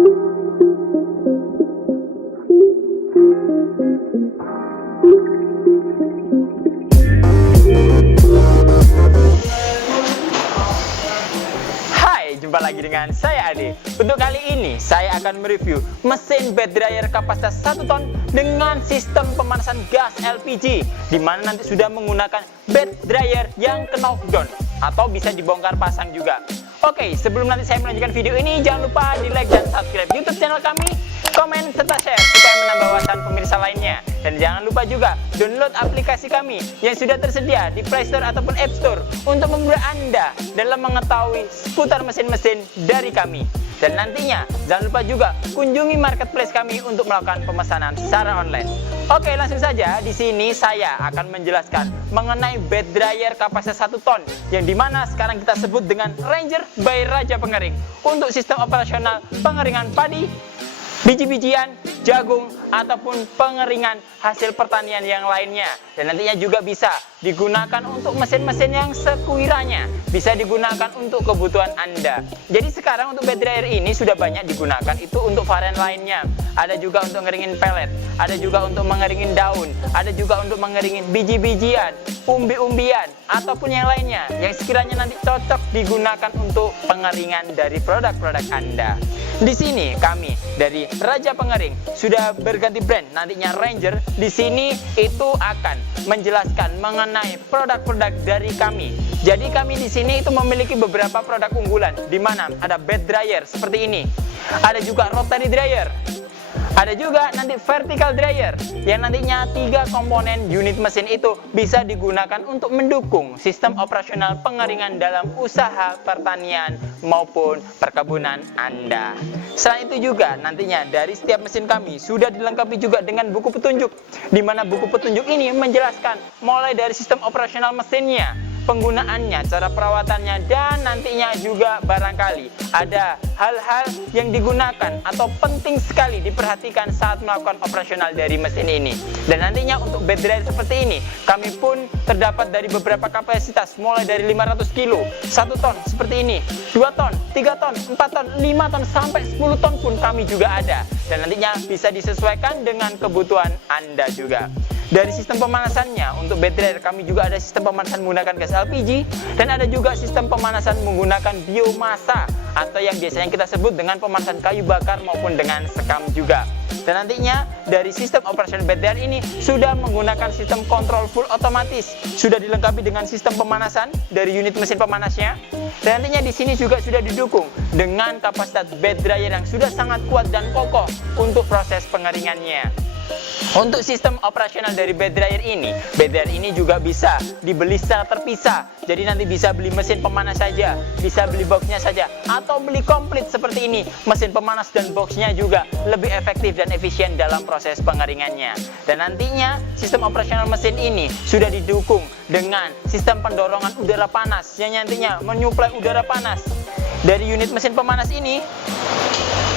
Jumpa lagi dengan saya Ade. Untuk kali ini saya akan mereview mesin bed dryer kapasitas 1 ton dengan sistem pemanasan gas LPG, di mana nanti sudah menggunakan bed dryer yang knockdown atau bisa dibongkar pasang juga. Oke, sebelum nanti saya melanjutkan video ini, jangan lupa di like dan subscribe YouTube channel kami, komen serta share supaya menambah wawasan pemirsa lainnya. Dan jangan lupa juga download aplikasi kami yang sudah tersedia di Play Store ataupun App Store untuk memudahkan Anda dalam mengetahui seputar mesin-mesin dari kami. Dan nantinya jangan lupa juga kunjungi marketplace kami untuk melakukan pemesanan secara online. Oke, langsung saja di sini saya akan menjelaskan mengenai bed dryer kapasitas 1 ton yang dimana sekarang kita sebut dengan Ranger by Raja Pengering untuk sistem operasional pengeringan padi, biji-bijian, jagung, ataupun pengeringan hasil pertanian yang lainnya. Dan nantinya juga bisa digunakan untuk mesin-mesin yang sekiranya bisa digunakan untuk kebutuhan Anda. Jadi sekarang untuk bed dryer ini sudah banyak digunakan itu untuk varian lainnya. Ada juga untuk ngeringin pellet, ada juga untuk mengeringin daun, ada juga untuk mengeringin biji-bijian, umbi-umbian, ataupun yang lainnya yang sekiranya nanti cocok digunakan untuk pengeringan dari produk-produk Anda. Di sini kami dari Raja Pengering sudah berganti brand, nantinya Ranger. Di sini itu akan menjelaskan mengenai produk-produk dari kami. Jadi kami di sini itu memiliki beberapa produk unggulan, di mana ada bed dryer seperti ini, ada juga rotary dryer, ada juga nanti vertical dryer yang nantinya 3 komponen unit mesin itu bisa digunakan untuk mendukung sistem operasional pengeringan dalam usaha pertanian maupun perkebunan Anda. Selain itu juga nantinya dari setiap mesin kami sudah dilengkapi juga dengan buku petunjuk, di mana buku petunjuk ini menjelaskan mulai dari sistem operasional mesinnya, penggunaannya, cara perawatannya, dan nantinya juga barangkali ada hal-hal yang digunakan atau penting sekali diperhatikan saat melakukan operasional dari mesin ini. Dan nantinya untuk bed dryer seperti ini kami pun terdapat dari beberapa kapasitas, mulai dari 500 kilo, 1 ton seperti ini, 2 ton, 3 ton, 4 ton, 5 ton, sampai 10 ton pun kami juga ada. Dan nantinya bisa disesuaikan dengan kebutuhan Anda juga. Dari sistem pemanasannya, untuk bed dryer kami juga ada sistem pemanasan menggunakan gas LPG, dan ada juga sistem pemanasan menggunakan biomasa atau yang biasanya kita sebut dengan pemanasan kayu bakar maupun dengan sekam juga. Dan nantinya dari sistem operasional bed dryer ini sudah menggunakan sistem kontrol full otomatis, sudah dilengkapi dengan sistem pemanasan dari unit mesin pemanasnya. Dan nantinya di sini juga sudah didukung dengan kapasitas bed dryer yang sudah sangat kuat dan kokoh untuk proses pengeringannya. Untuk sistem operasional dari bed dryer ini juga bisa dibeli secara terpisah. Jadi nanti bisa beli mesin pemanas saja, bisa beli boxnya saja, atau beli komplit seperti ini, mesin pemanas dan boxnya juga lebih efektif dan efisien dalam proses pengeringannya. Dan nantinya sistem operasional mesin ini sudah didukung dengan sistem pendorongan udara panas yang nantinya menyuplai udara panas dari unit mesin pemanas ini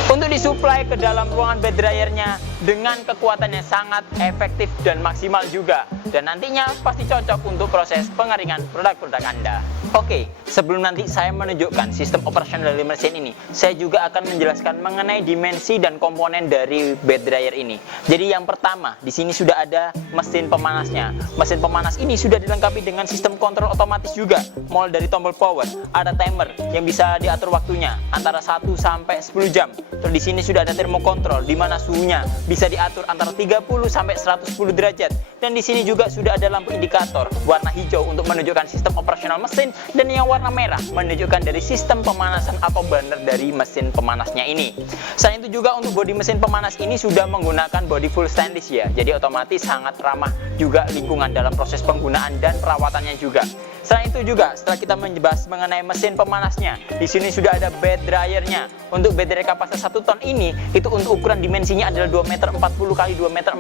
untuk disuplai ke dalam ruangan bed dryernya dengan kekuatan yang sangat efektif dan maksimal juga. Dan nantinya pasti cocok untuk proses pengeringan produk-produk Anda. Oke, sebelum nanti saya menunjukkan sistem operasional dari mesin ini, saya juga akan menjelaskan mengenai dimensi dan komponen dari bed dryer ini. Jadi yang pertama, di sini sudah ada mesin pemanasnya. Mesin pemanas ini sudah dilengkapi dengan sistem kontrol otomatis juga. Mulai dari tombol power, ada timer yang bisa diatur waktunya antara 1 sampai 10 jam. Terus di sini sudah ada termokontrol di mana suhunya bisa diatur antara 30 sampai 110 derajat. Dan di sini juga sudah ada lampu indikator warna hijau untuk menunjukkan sistem operasional mesin, dan yang warna merah menunjukkan dari sistem pemanasan atau burner dari mesin pemanasnya ini. Selain itu juga untuk bodi mesin pemanas ini sudah menggunakan bodi full stainless ya. Jadi otomatis sangat ramah juga lingkungan dalam proses penggunaan dan perawatannya juga. Selain itu juga setelah kita membahas mengenai mesin pemanasnya, di sini sudah ada bed dryernya. Untuk bed dryer kapasitas 1 ton ini itu untuk ukuran dimensinya adalah 2,40 meter x 2,40 meter,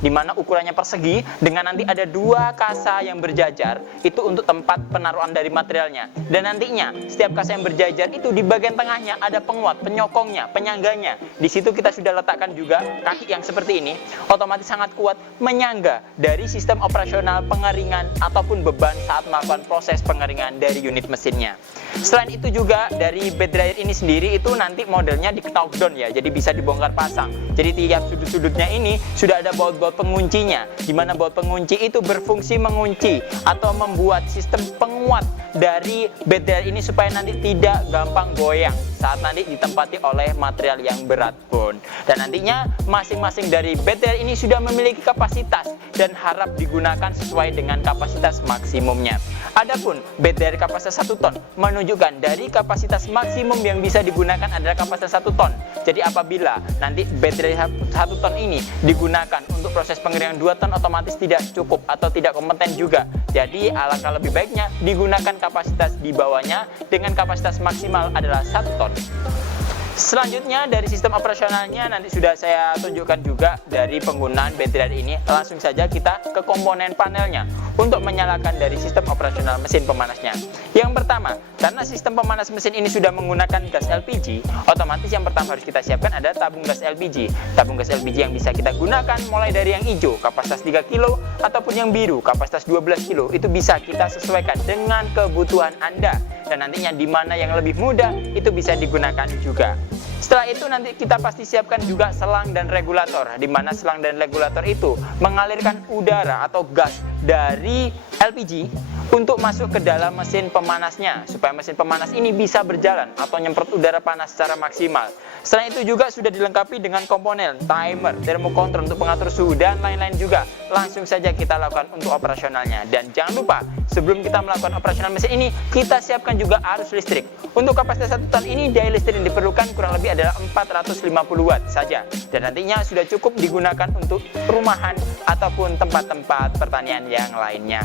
di mana ukurannya persegi dengan nanti ada 2 kasa yang berjajar itu untuk tempat penaruhan dari materialnya. Dan nantinya setiap kasa yang berjajar itu di bagian tengahnya ada penguat, penyokongnya, penyangganya. Di situ kita sudah letakkan juga kaki yang seperti ini, otomatis sangat kuat menyangga dari sistem operasional pengeringan ataupun beban saat melakukan proses pengeringan dari unit mesinnya. Selain itu juga dari bed dryer ini sendiri itu itu nanti modelnya di knockdown ya, jadi bisa dibongkar pasang. Jadi tiap sudut-sudutnya ini sudah ada baut-baut penguncinya, di mana baut pengunci itu berfungsi mengunci atau membuat sistem penguat dari bed dryer ini supaya nanti tidak gampang goyang saat nanti ditempati oleh material yang berat pun. Dan nantinya masing-masing dari bed dryer ini sudah memiliki kapasitas dan harap digunakan sesuai dengan kapasitas maksimumnya. Adapun bed dryer kapasitas 1 ton menunjukkan dari kapasitas maksimum yang bisa digunakan adalah kapasitas 1 ton. Jadi apabila nanti bed dryer 1 ton ini digunakan untuk proses pengeringan 2 ton, otomatis tidak cukup atau tidak kompeten juga. Jadi alangkah lebih baiknya digunakan kapasitas di bawahnya dengan kapasitas maksimal adalah 1 ton. Selanjutnya dari sistem operasionalnya nanti sudah saya tunjukkan juga dari penggunaan bed dryer ini. Langsung saja kita ke komponen panelnya untuk menyalakan dari sistem operasional mesin pemanasnya. Yang pertama, karena sistem pemanas mesin ini sudah menggunakan gas LPG, otomatis yang pertama harus kita siapkan ada tabung gas LPG. Tabung gas LPG yang bisa kita gunakan mulai dari yang hijau kapasitas 3 kg ataupun yang biru kapasitas 12 kg. Itu bisa kita sesuaikan dengan kebutuhan Anda. Dan nantinya di mana yang lebih mudah itu bisa digunakan juga. Setelah itu nanti kita pasti siapkan juga selang dan regulator, di mana selang dan regulator itu mengalirkan udara atau gas dari LPG untuk masuk ke dalam mesin pemanasnya supaya mesin pemanas ini bisa berjalan atau nyemprot udara panas secara maksimal. Selain itu juga sudah dilengkapi dengan komponen timer, thermokontrol untuk pengatur suhu dan lain-lain juga. Langsung saja kita lakukan untuk operasionalnya. Dan jangan lupa sebelum kita melakukan operasional mesin ini, kita siapkan juga arus listrik. Untuk kapasitas 1 ton ini daya listrik yang diperlukan kurang lebih adalah 450 watt saja. Dan nantinya sudah cukup digunakan untuk perumahan ataupun tempat-tempat pertanian yang lainnya.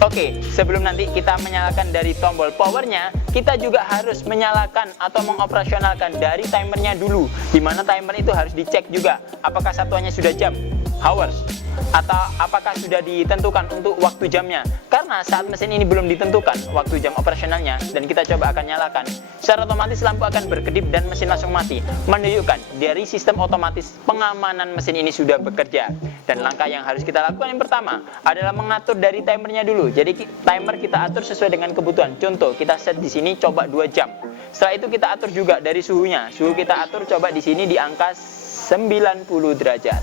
Oke, sebelum nanti kita menyalakan dari tombol powernya, kita juga harus menyalakan atau mengoperasionalkan dari timernya dulu. Di mana timer itu harus dicek juga, apakah satuannya sudah jam, hours, atau apakah sudah ditentukan untuk waktu jamnya. Karena saat mesin ini belum ditentukan waktu jam operasionalnya dan kita coba akan nyalakan, secara otomatis lampu akan berkedip dan mesin langsung mati, menunjukkan dari sistem otomatis pengamanan mesin ini sudah bekerja. Dan langkah yang harus kita lakukan yang pertama adalah mengatur dari timernya dulu. Jadi timer kita atur sesuai dengan kebutuhan. Contoh, kita set di sini coba 2 jam. Setelah itu kita atur juga dari suhunya. Suhu kita atur coba di sini di angka 90 derajat.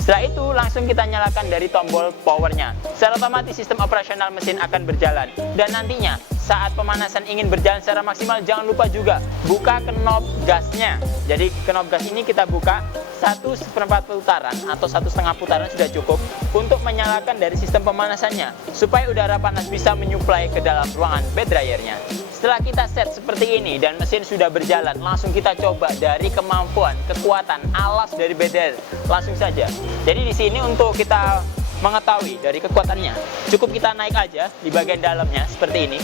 Setelah itu langsung kita nyalakan dari tombol powernya. Secara otomatis sistem operasional mesin akan berjalan. Dan nantinya saat pemanasan ingin berjalan secara maksimal, jangan lupa juga buka knob gasnya. Jadi knob gas ini kita buka 1/4 putaran atau 1,5 putaran sudah cukup untuk menyalakan dari sistem pemanasannya supaya udara panas bisa menyuplai ke dalam ruangan bed dryernya. Setelah kita set seperti ini dan mesin sudah berjalan, langsung kita coba dari kemampuan, kekuatan alas dari bed dryer. Langsung saja. Jadi di sini untuk kita mengetahui dari kekuatannya, cukup kita naik aja di bagian dalamnya seperti ini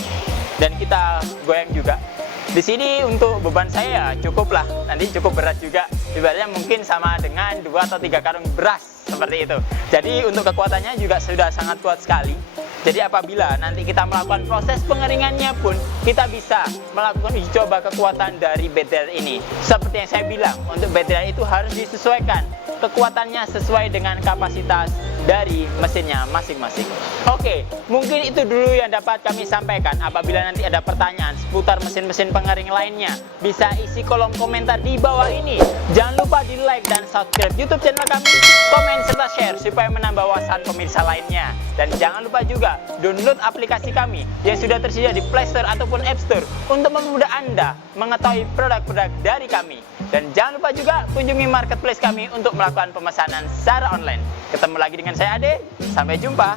dan kita goyang juga. Di sini untuk beban saya cukup lah, nanti cukup berat juga. Ibaratnya mungkin sama dengan 2 atau 3 karung beras seperti itu. Jadi untuk kekuatannya juga sudah sangat kuat sekali. Jadi apabila nanti kita melakukan proses pengeringannya pun, kita bisa melakukan uji coba kekuatan dari bed dryer ini. Seperti yang saya bilang, untuk bed dryer itu harus disesuaikan kekuatannya sesuai dengan kapasitas dari mesinnya masing-masing. Oke, mungkin itu dulu yang dapat kami sampaikan. Apabila nanti ada pertanyaan seputar mesin-mesin pengering lainnya, bisa isi kolom komentar di bawah ini. Jangan lupa di like dan subscribe YouTube channel kami, komen serta share supaya menambah wawasan pemirsa lainnya. Dan jangan lupa juga download aplikasi kami yang sudah tersedia di Play Store ataupun App Store untuk mempermudah Anda mengetahui produk-produk dari kami. Dan jangan lupa juga kunjungi marketplace kami untuk melakukan pemesanan secara online. Ketemu lagi dengan saya Ade, sampai jumpa.